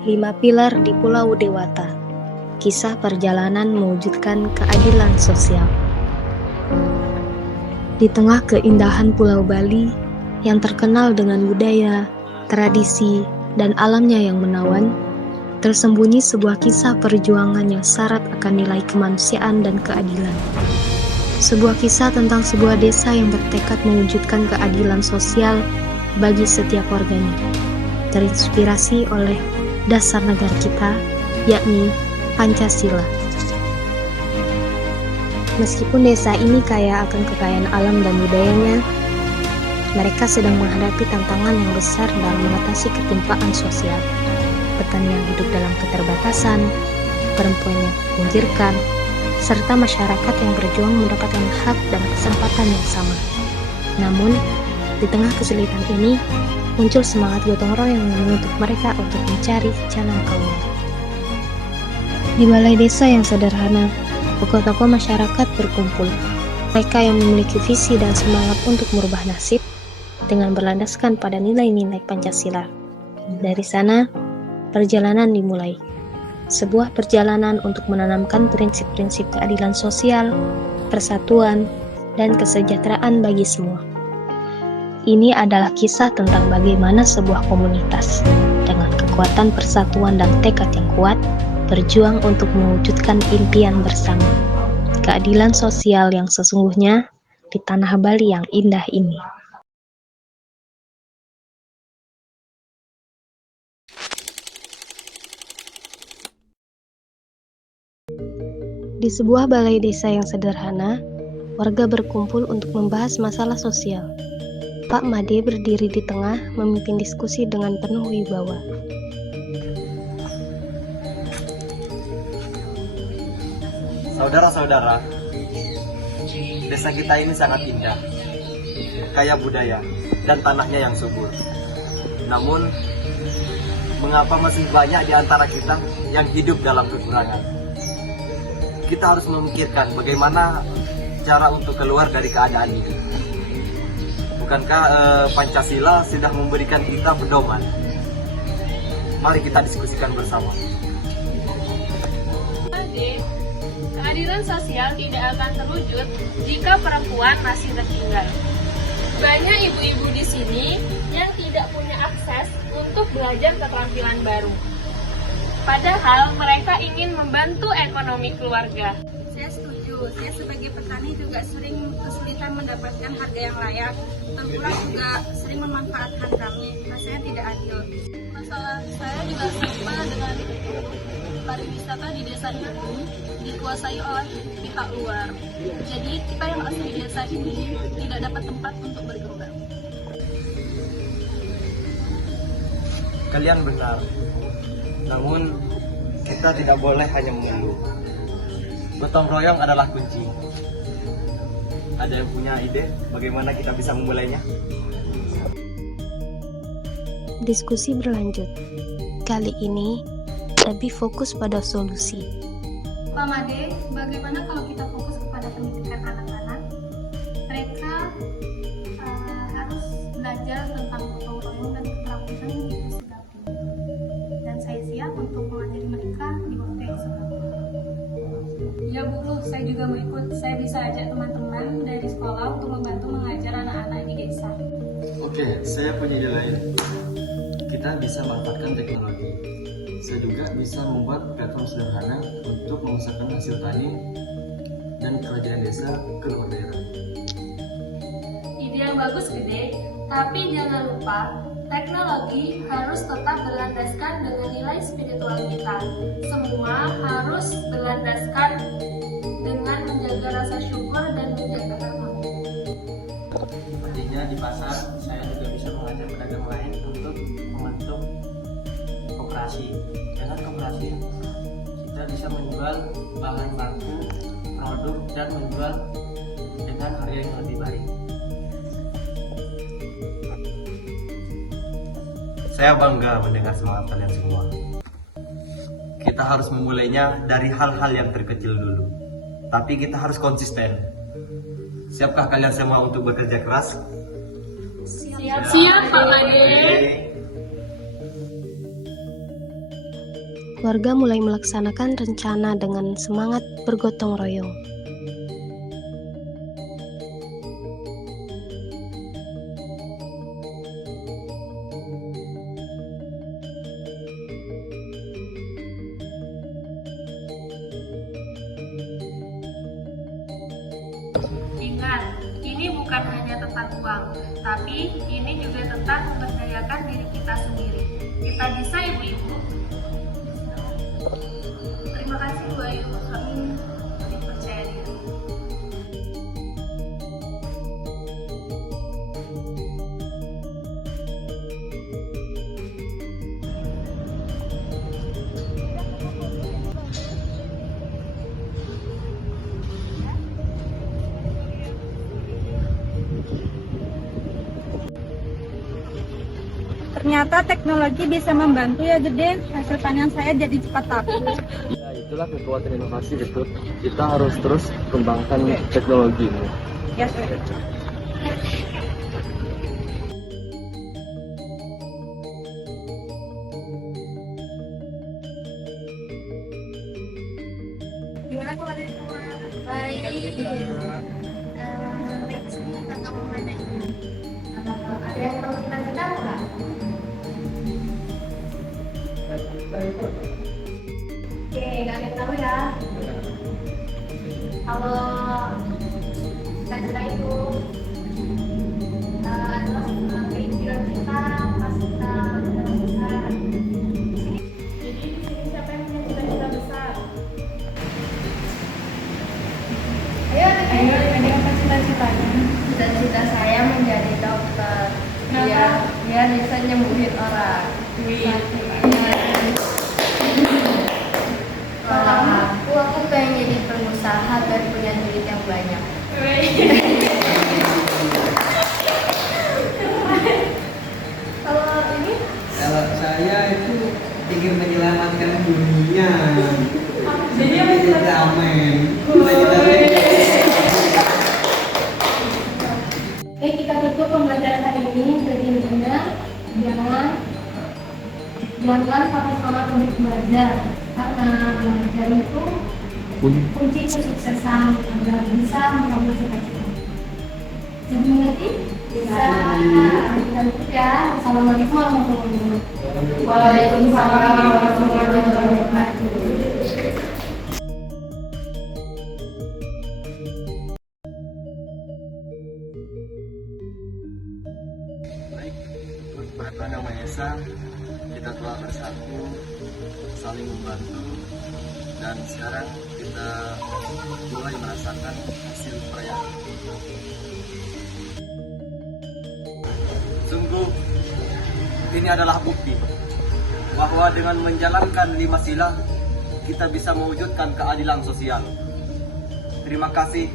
5 Pilar di Pulau Dewata. Kisah perjalanan mewujudkan keadilan sosial. Di tengah keindahan Pulau Bali yang terkenal dengan budaya, tradisi, dan alamnya yang menawan, tersembunyi sebuah kisah perjuangan yang syarat akan nilai kemanusiaan dan keadilan. Sebuah kisah tentang sebuah desa yang bertekad mewujudkan keadilan sosial bagi setiap warganya, terinspirasi oleh dasar negara kita, yakni Pancasila. Meskipun desa ini kaya akan kekayaan alam dan budayanya, mereka sedang menghadapi tantangan yang besar dalam mengatasi ketimpaan sosial. Petani yang hidup dalam keterbatasan, perempuan yang dipinggirkan, serta masyarakat yang berjuang mendapatkan hak dan kesempatan yang sama. Namun, di tengah kesulitan ini, muncul semangat gotong royong yang menuntut mereka untuk mencari jalan keluar. Di balai desa yang sederhana, tokoh-tokoh masyarakat berkumpul. Mereka yang memiliki visi dan semangat untuk merubah nasib dengan berlandaskan pada nilai-nilai Pancasila. Dari sana, perjalanan dimulai. Sebuah perjalanan untuk menanamkan prinsip-prinsip keadilan sosial, persatuan, dan kesejahteraan bagi semua. Ini adalah kisah tentang bagaimana sebuah komunitas dengan kekuatan persatuan dan tekad yang kuat berjuang untuk mewujudkan impian bersama. Keadilan sosial yang sesungguhnya di tanah Bali yang indah ini. Di sebuah balai desa yang sederhana, warga berkumpul untuk membahas masalah sosial. Pak Made berdiri di tengah, memimpin diskusi dengan penuh wibawa. Saudara-saudara, desa kita ini sangat indah, kaya budaya, dan tanahnya yang subur. Namun, mengapa masih banyak di antara kita yang hidup dalam kekurangan? Kita harus memikirkan bagaimana cara untuk keluar dari keadaan ini. Bukankah Pancasila sudah memberikan kita pedoman? Mari kita diskusikan bersama. Keadilan sosial tidak akan terwujud jika perempuan masih tertinggal. Banyak ibu-ibu di sini yang tidak punya akses untuk belajar keterampilan baru. Padahal mereka ingin membantu ekonomi keluarga. Saya setuju, saya sebagai petani juga sering kesulitan mendapatkan harga yang layak. Tengkulak juga sering memanfaatkan kami, rasanya tidak adil. Masalah saya juga sama dengan pariwisata di desa ini dikuasai oleh pihak luar. Jadi kita yang asli di desa ini tidak dapat tempat untuk berkembang. Kalian benar, namun kita tidak boleh hanya mengeluh. Gotong royong adalah kunci. Ada yang punya ide bagaimana kita bisa memulainya? Diskusi berlanjut. Kali ini lebih fokus pada solusi. Pak Made, bagaimana kalau kita fokus kepada pendidikan anak-anak? Mereka harus belajar tentang gotong royong dan keterampilan yang itu sudah punya. Dan saya siap untuk mengajari mereka di waktu yang singkat. Ya Bu, saya juga mau ikut. Saya bisa ajak teman-teman dari sekolah untuk membantu mengajar anak-anak di desa. Oke, saya punya ide lain. Kita bisa manfaatkan teknologi. Saya juga bisa membuat platform sederhana untuk memasarkan hasil tani dan kerajinan desa ke luar daerah. Ide yang bagus, Gede. Tapi jangan lupa, teknologi harus tetap berlandaskan dengan nilai spiritual kita. Semua harus berlandaskan dengan menjaga rasa syukur dan menjaga harmoni. Artinya di pasar saya juga bisa mengajak pedagang lain untuk membentuk koperasi. Dengan koperasi kita bisa menjual bahan baku, produk, dan menjual dengan harga yang lebih baik. Saya bangga mendengar semangat kalian semua. Kita harus memulainya dari hal-hal yang terkecil dulu. Tapi kita harus konsisten. Siapkah kalian semua untuk bekerja keras? Siap Pak Made. warga mulai melaksanakan rencana dengan semangat bergotong royong. Ingat, ini bukan hanya tentang uang, tapi ini juga tentang memberdayakan diri kita sendiri. Kita bisa, ibu-ibu. Terima kasih, Bu Ayu. Kami dipercaya diri. Ternyata teknologi bisa membantu ya Gede, hasil panen saya jadi cepat laku. Ya, itulah kekuatan inovasi itu. Kita harus terus kembangkan teknologi ini. Ya, Gede. Gimana kalau dari semua? Baik. Tentang mana ini? Ada yang perlu kita tahu nggak? Oke, kalian tahu ya. Kalau cita-cita itu adalah keinginan kita pas kita udah besar. Jadi di sini siapa yang punya cita-cita besar? Ayo, ada yang cita-citanya. Cita-cita saya menjadi dokter. Biar bisa nyembuhin orang. Kalau aku pengen jadi pengusaha dan punya duit yang banyak. Kalau ini? Kalau saya itu ingin menyelamatkan dunia. Jadi ramen. Oke, kita tutup pembelajaran hari ini. Jadi intinya jangan sama-sama untuk belajar, karena belajar itu kunci kesuksesan agar bisa mencapai cita-cita. Jadi mengerti? Bisa. Kita tutup ya. Assalamualaikum warahmatullahi wabarakatuh. Waalaikumsalam warahmatullahi wabarakatuh. Baik, berkat Tuhan Yang Maha Esa, kita telah bersatu, saling membantu, dan sekarang kita mulai merasakan hasil perayaan. Sungguh, ini adalah bukti bahwa dengan menjalankan 5 sila, kita bisa mewujudkan keadilan sosial. Terima kasih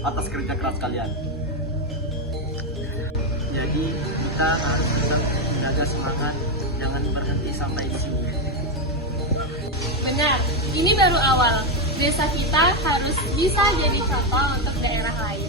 atas kerja keras kalian. Jadi kita harus tetap menjaga semangat, jangan berhenti sampai di sini. Benar, ini baru awal. Desa kita harus bisa jadi contoh untuk daerah lain.